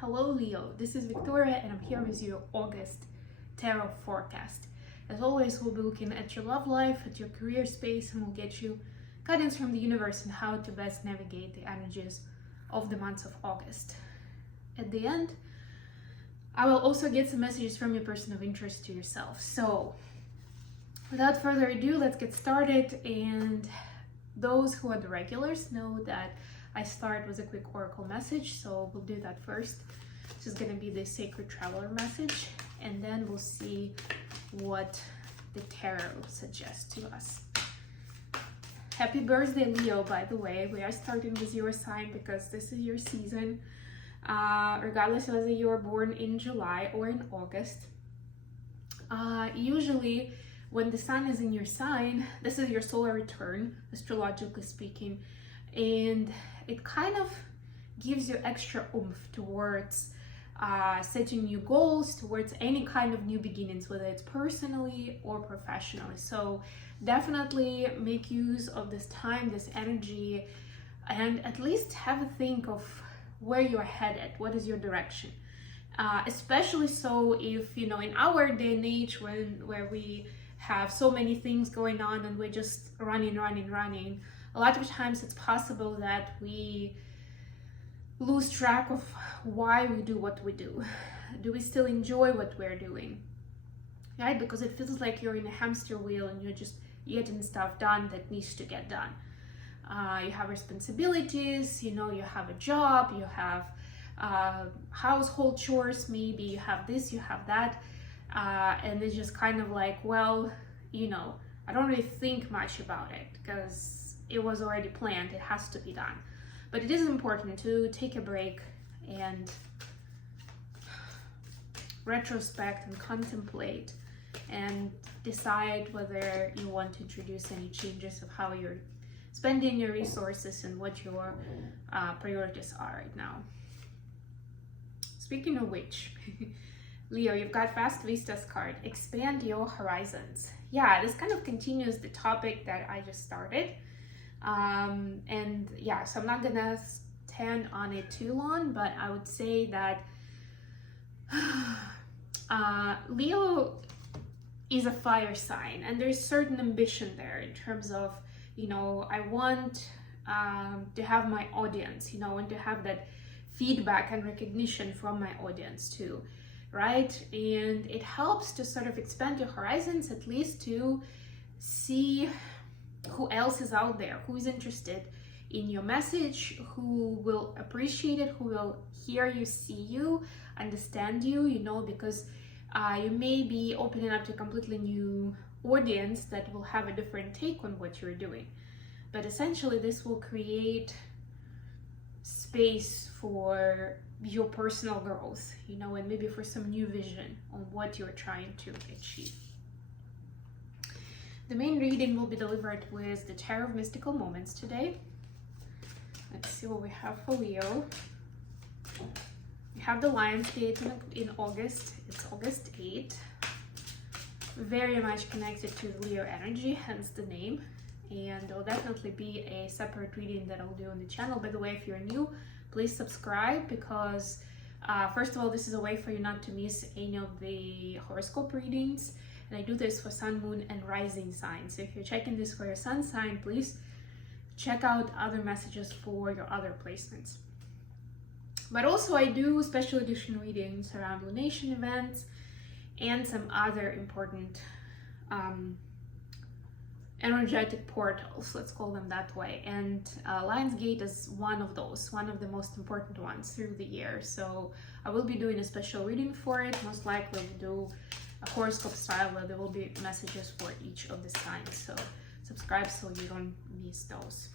Hello Leo, this is Victoria and I'm here with your August tarot forecast. As always, we'll be looking at your love life, at your career space, and we'll get you guidance from the universe on how to best navigate the energies of the months of August. At the end, I will also get some messages from your person of interest to yourself. So without further ado, let's get started. And those who are the regulars know that I start with a quick oracle message, so we'll do that first. This is going to be the Sacred Traveler message, and then we'll see what the tarot suggests to us. Happy birthday, Leo, by the way. We are starting with your sign because this is your season, regardless of whether you were born in July or in August. Usually, when the sun is in your sign, this is your solar return, astrologically speaking, and it kind of gives you extra oomph towards setting new goals, towards any kind of new beginnings, whether it's personally or professionally. So definitely make use of this time, this energy, and at least have a think of where you're headed, what is your direction. Especially so if, you know, in our day and age where we have so many things going on and we're just running, a lot of times it's possible that we lose track of why we do what we do. Do we still enjoy what we're doing? Right? Because it feels like you're in a hamster wheel and you're just getting stuff done that needs to get done. You have responsibilities, you know, you have a job, you have household chores, maybe you have this, you have that. And it's just kind of like, well, you know, I don't really think much about it because it was already planned, it has to be done. But it is important to take a break and retrospect and contemplate and decide whether you want to introduce any changes of how you're spending your resources and what your priorities are right now. Speaking of which, Leo, you've got Fast Vistas card, expand your horizons. Yeah, this kind of continues the topic that I just started. And yeah, so I'm not gonna stand on it too long, but I would say that Leo is a fire sign, and there's certain ambition there in terms of, you know, I want to have my audience, you know, I want to have that feedback and recognition from my audience too, right? And it helps to sort of expand your horizons, at least to see who else is out there, who is interested in your message, who will appreciate it, who will hear you, see you, understand you, you know, because you may be opening up to a completely new audience that will have a different take on what you're doing. But essentially this will create space for your personal growth, you know, and maybe for some new vision on what you're trying to achieve. The main reading will be delivered with the Tarot of Mystical Moments today. Let's see what we have for Leo. We have the Lion's Gate in August. It's August 8th. Very much connected to the Leo energy, hence the name. And there will definitely be a separate reading that I'll do on the channel. By the way, if you're new, please subscribe because first of all, this is a way for you not to miss any of the horoscope readings. And I do this for sun, moon, and rising signs. So if you're checking this for your sun sign, please check out other messages for your other placements. But also I do special edition readings around lunation events and some other important energetic portals, let's call them that way. And Lion's Gate is one of those, one of the most important ones through the year. So I will be doing a special reading for it. Most likely we'll do a horoscope style where there will be messages for each of the signs. So subscribe so you don't miss those.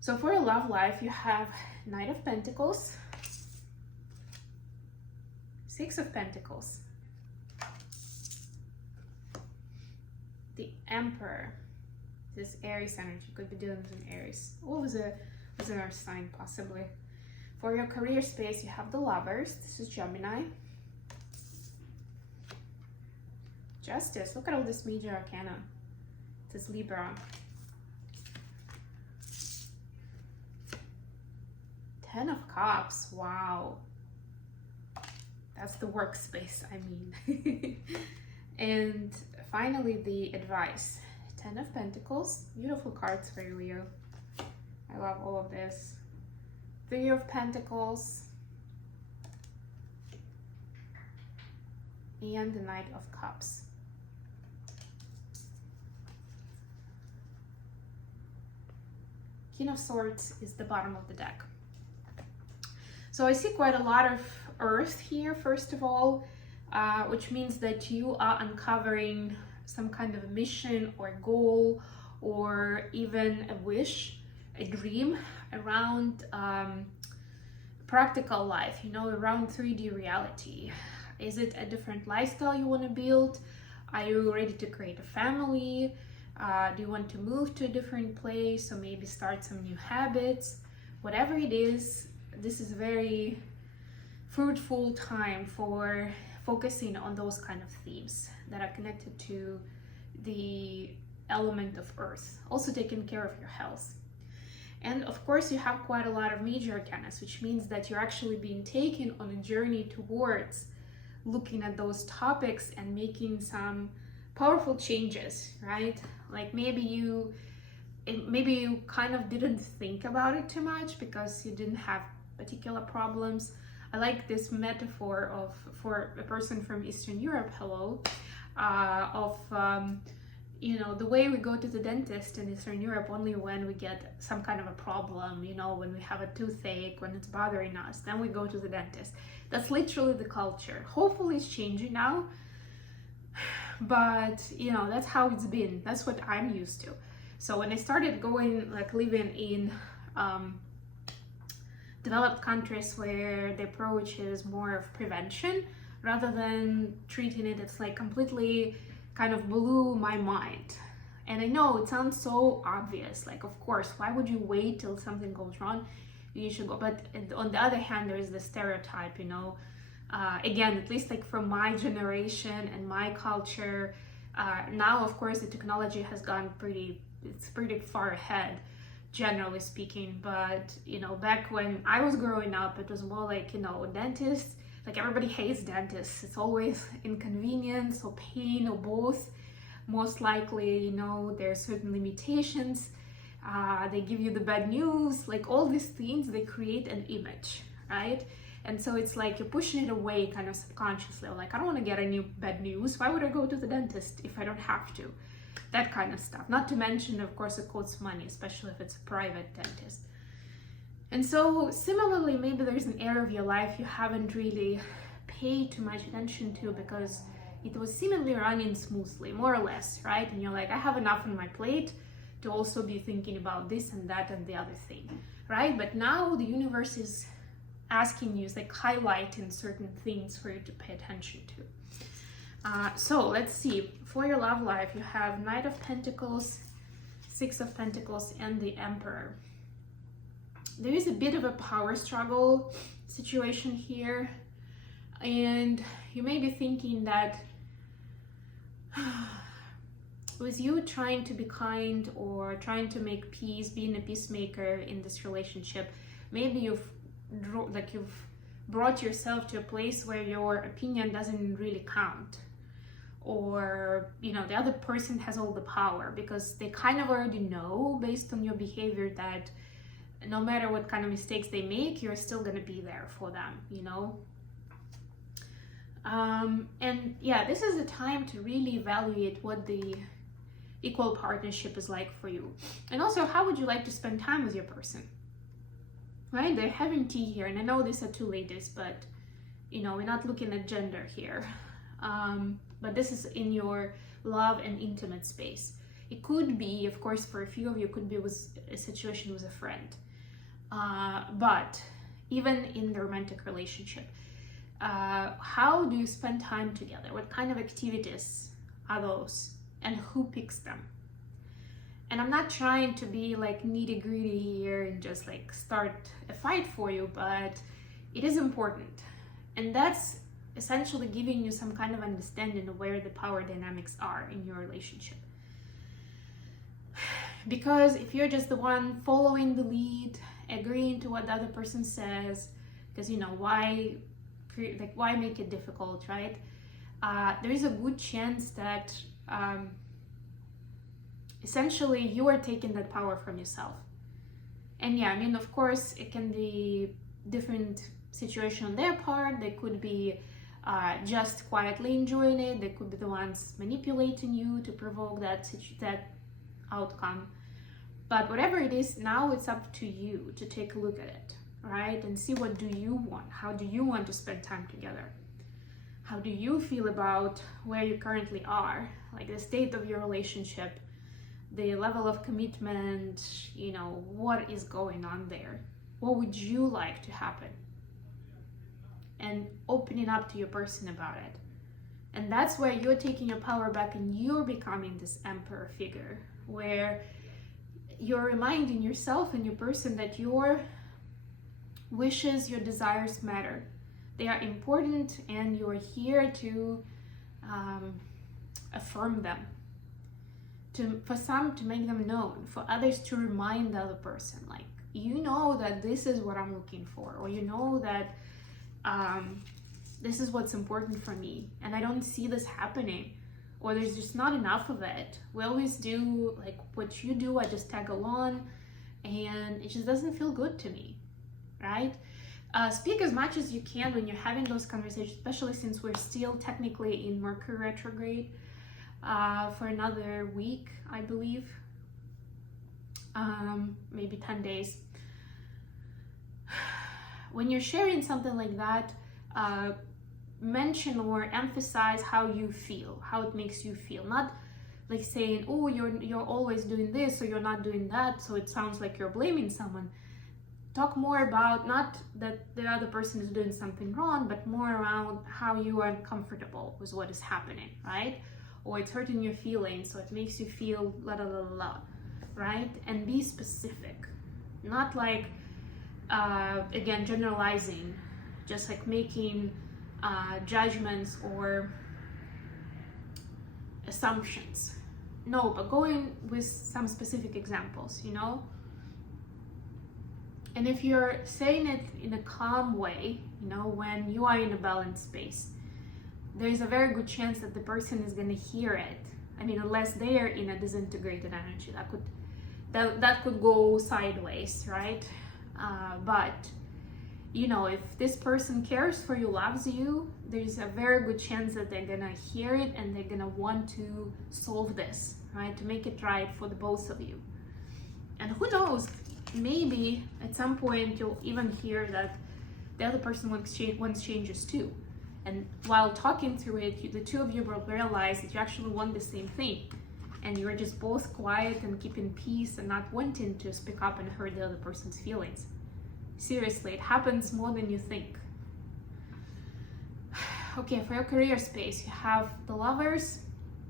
So for your love life, you have Knight of Pentacles, Six of Pentacles, the Emperor. This Aries energy, could be dealing with an Aries. What was an Earth sign possibly? For your career space, you have the Lovers. This is Gemini. Justice. Look at all this major arcana. This is Libra. Ten of Cups, wow. That's the workspace, I mean. And finally, the advice. Ten of Pentacles, beautiful cards for you. I love all of this. Three of Pentacles. And the Knight of Cups. King of Swords is the bottom of the deck. So I see quite a lot of earth here, first of all, which means that you are uncovering some kind of mission or goal, or even a wish, a dream around practical life, you know, around 3D reality. Is it a different lifestyle you want to build? Are you ready to create a family? Do you want to move to a different place, or maybe start some new habits? Whatever it is, this is a very fruitful time for focusing on those kind of themes that are connected to the element of earth. Also taking care of your health. And of course, you have quite a lot of major arcana, which means that you're actually being taken on a journey towards looking at those topics and making some powerful changes, right? Like maybe you kind of didn't think about it too much because you didn't have particular problems. I like this metaphor of, for a person from Eastern Europe, hello, you know, the way we go to the dentist in Eastern Europe only when we get some kind of a problem, you know, when we have a toothache, when it's bothering us, then we go to the dentist. That's literally the culture. Hopefully it's changing now, but you know, that's how it's been. That's what I'm used to. So when I started going, like living in developed countries where the approach is more of prevention rather than treating it, it's like completely kind of blew my mind. And I know it sounds so obvious, like of course, why would you wait till something goes wrong? You should go. But on the other hand, there is the stereotype, you know, again, at least like from my generation and my culture, now of course the technology has gone pretty far ahead, generally speaking. But you know, back when I was growing up, it was more like, you know, dentists, like everybody hates dentists. It's always inconvenience or pain or both. Most likely, you know, there are certain limitations. They give you the bad news, like all these things, they create an image, right? And so it's like you're pushing it away kind of subconsciously. Like, I don't want to get any bad news. Why would I go to the dentist if I don't have to? That kind of stuff. Not to mention, of course, it costs money, especially if it's a private dentist. And so similarly, maybe there's an area of your life you haven't really paid too much attention to because it was seemingly running smoothly, more or less, right? And you're like, I have enough on my plate to also be thinking about this and that and the other thing, right? But now the universe is asking you, it's like highlighting certain things for you to pay attention to. So let's see, for your love life, you have Knight of Pentacles, Six of Pentacles, and the Emperor. There is a bit of a power struggle situation here, and you may be thinking that with you trying to be kind or trying to make peace, being a peacemaker in this relationship, maybe you've brought yourself to a place where your opinion doesn't really count, or you know, the other person has all the power because they kind of already know based on your behavior that no matter what kind of mistakes they make, you're still gonna be there for them, you know. And yeah, this is a time to really evaluate what the equal partnership is like for you, and also how would you like to spend time with your person, right? They're having tea here, and I know these are two ladies, but you know, we're not looking at gender here, but this is in your love and intimate space. It could be, of course, for a few of you, could be with a situation with a friend, but even in the romantic relationship, how do you spend time together? What kind of activities are those, and who picks them? And I'm not trying to be like nitty gritty here and just like start a fight for you, but it is important. And that's essentially giving you some kind of understanding of where the power dynamics are in your relationship. Because if you're just the one following the lead agreeing to what the other person says, because why make it difficult, right? There is a good chance that essentially you are taking that power from yourself. And yeah, I mean, of course, it can be different situation on their part. They could be just quietly enjoying it. They could be the ones manipulating you to provoke that outcome. But whatever it is, now it's up to you to take a look at it, right? And see, what do you want? How do you want to spend time together? How do you feel about where you currently are? Like the state of your relationship, the level of commitment, what is going on there? What would you like to happen? And opening up to your person about it. And that's where you're taking your power back and you're becoming this emperor figure, where you're reminding yourself and your person that your wishes, your desires matter. They are important, and you're here to affirm them. For some, to make them known. For others, to remind the other person, like, that this is what I'm looking for, or that this is what's important for me, and I don't see this happening, or there's just not enough of it. We always do like what you do, I just tag along, and it just doesn't feel good to me, right? Speak as much as you can when you're having those conversations, especially since we're still technically in Mercury retrograde for another week, I believe, maybe 10 days. When you're sharing something like that, mention or emphasize how you feel, how it makes you feel. Not like saying, oh, you're always doing this, or you're not doing that, so it sounds like you're blaming someone. Talk more about not that the other person is doing something wrong, but more around how you are uncomfortable with what is happening, right? Or it's hurting your feelings, so it makes you feel la la la la, right? And be specific, not like again, generalizing, just like making judgments or assumptions. No, but going with some specific examples, And if you're saying it in a calm way, when you are in a balanced space, there's a very good chance that the person is going to hear it. I mean, unless they are in a disintegrated energy, that could go sideways, right? But if this person cares for you, loves you, there's a very good chance that they're gonna hear it and they're gonna want to solve this, right? To make it right for the both of you. And who knows, maybe at some point you'll even hear that the other person wants changes too. And while talking through it, the two of you will realize that you actually want the same thing. And you're just both quiet and keeping peace and not wanting to speak up and hurt the other person's feelings. Seriously, it happens more than you think. Okay, for your career space, you have the Lovers,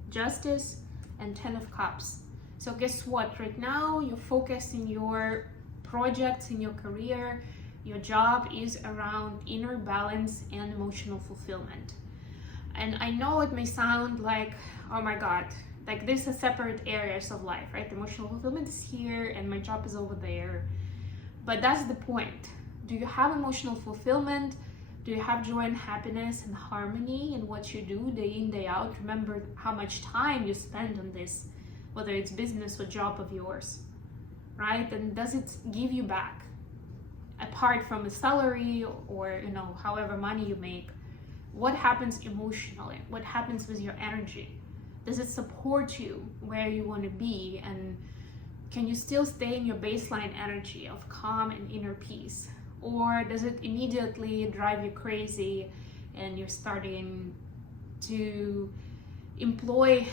Justice, and 10 of Cups. So guess what? Right now, you're focused in your projects, in your career. Your job is around inner balance and emotional fulfillment. And I know it may sound like, oh my God, like these are separate areas of life, right? Emotional fulfillment is here and my job is over there. But that's the point. Do you have emotional fulfillment? Do you have joy and happiness and harmony in what you do day in, day out? Remember how much time you spend on this, whether it's business or job of yours, right? And does it give you back? Apart from a salary or, however money you make, what happens emotionally? What happens with your energy? Does it support you where you want to be? And can you still stay in your baseline energy of calm and inner peace? Or does it immediately drive you crazy and you're starting to employ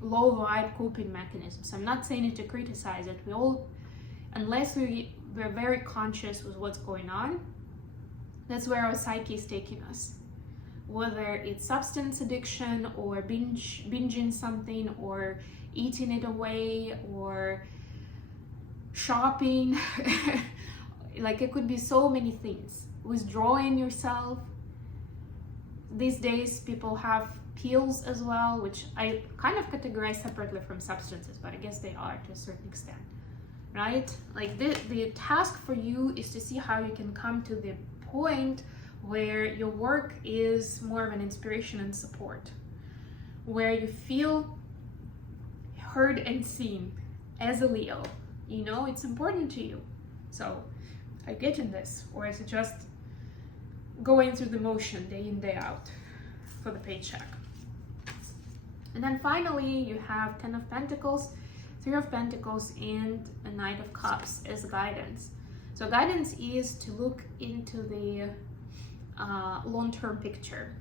low vibe coping mechanisms? I'm not saying it to criticize it. We all, unless we're very conscious with what's going on, that's where our psyche is taking us. Whether it's substance addiction or binging something or eating it away or shopping, like it could be so many things. Withdrawing yourself. These days people have pills as well, which I kind of categorize separately from substances, but I guess they are to a certain extent. right? Like the task for you is to see how you can come to the point where your work is more of an inspiration and support, where you feel heard and seen as a Leo. You know, it's important to you. So I get in this, or is it just going through the motion day in, day out for the paycheck? And then finally, you have 10 of Pentacles, 3 of Pentacles, and a Knight of Cups as guidance. So guidance is to look into the long-term picture.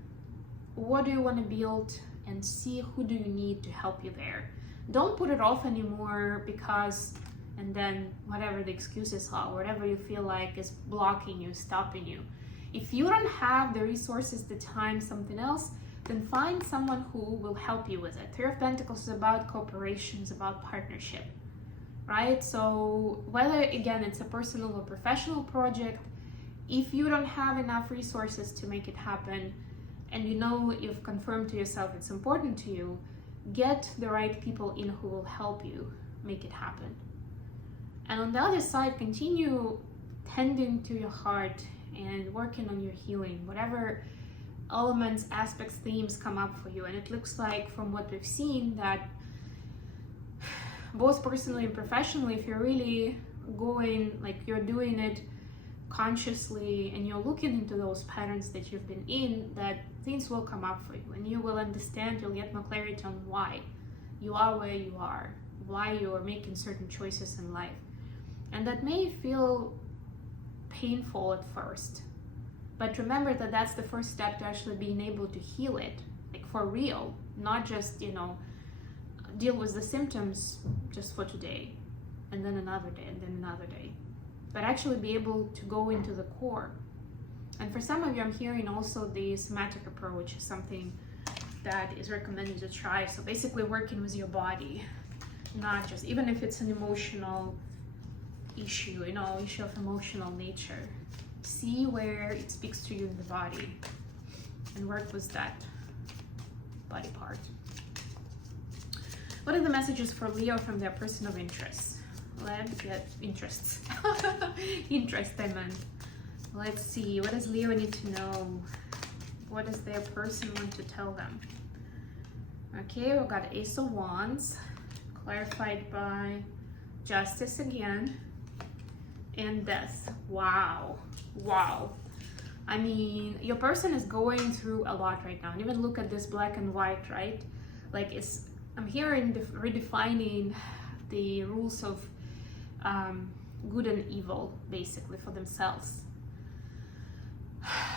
What do you want to build, and see who do you need to help you there. Don't put it off anymore because, and then whatever the excuses are, whatever you feel like is blocking you, stopping you. If you don't have the resources, the time, something else, then find someone who will help you with it. 3 of Pentacles is about cooperation, it's about partnership, right? So whether, again, it's a personal or professional project, if you don't have enough resources to make it happen, and you know you've confirmed to yourself it's important to you, get the right people in who will help you make it happen. And on the other side, continue tending to your heart and working on your healing, whatever elements, aspects, themes come up for you. And it looks like, from what we've seen, that both personally and professionally, if you're really going, like you're doing it consciously and you're looking into those patterns that you've been in, that things will come up for you and you will understand, you'll get more clarity on why you are where you are, why you are making certain choices in life. And that may feel painful at first, but remember that that's the first step to actually being able to heal it, like for real, not just, you know, deal with the symptoms just for today and then another day and then another day, but actually be able to go into the core. And for some of you, I'm hearing also the somatic approach is something that is recommended to try. So basically working with your body, not just, even if it's an emotional issue, you know, issue of emotional nature, see where it speaks to you in the body and work with that body part. What are the messages for Leo from their person of interest? Let's get interests. Interest, I meant. Let's see, what does Leo need to know? What does their person want to tell them? Okay, we've got Ace of Wands, clarified by Justice again, and Death. Wow, wow. I mean, your person is going through a lot right now. And even look at this black and white, right? Like, I'm hearing redefining the rules of good and evil, basically, for themselves.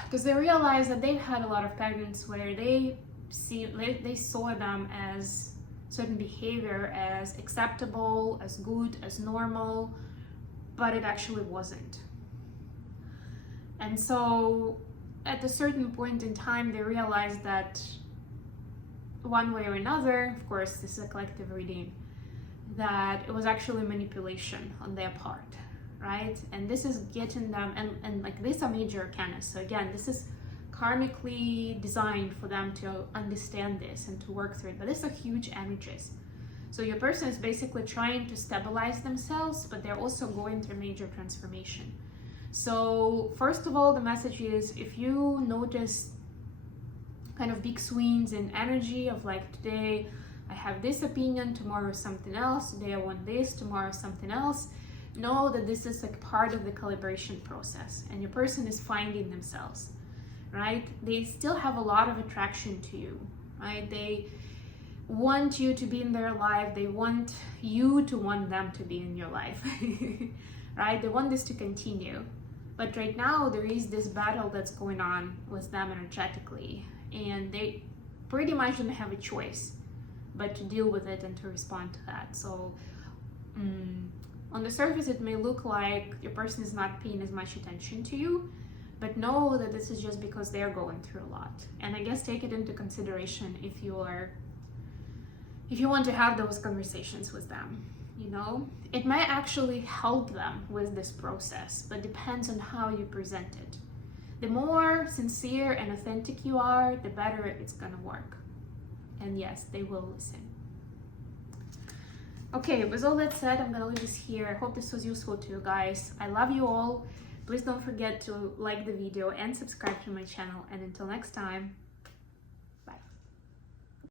Because they realize that they've had a lot of patterns where they saw them as certain behavior as acceptable, as good, as normal, but it actually wasn't. And so at a certain point in time, they realized that one way or another, of course, this is a collective reading, that it was actually manipulation on their part, right? And this is getting them, and like these are major arcana. So again, this is karmically designed for them to understand this and to work through it. But these are huge energies. So your person is basically trying to stabilize themselves, but they're also going through major transformation. So first of all, the message is, if you notice kind of big swings in energy of like, today I have this opinion, tomorrow something else, today I want this, tomorrow something else, know that this is like part of the calibration process and your person is finding themselves, right? They still have a lot of attraction to you, right? They want you to be in their life, they want you to want them to be in your life, right? They want this to continue. But right now there is this battle that's going on with them energetically, and they pretty much don't have a choice but to deal with it and to respond to that. So on the surface it may look like your person is not paying as much attention to you, but know that this is just because they're going through a lot. And I guess take it into consideration if you want to have those conversations with them. You know, it might actually help them with this process, but depends on how you present it. The more sincere and authentic you are, the better it's gonna work. And yes, they will listen. Okay, with all that said, I'm gonna leave this here. I hope this was useful to you guys. I love you all. Please don't forget to like the video and subscribe to my channel. And until next time,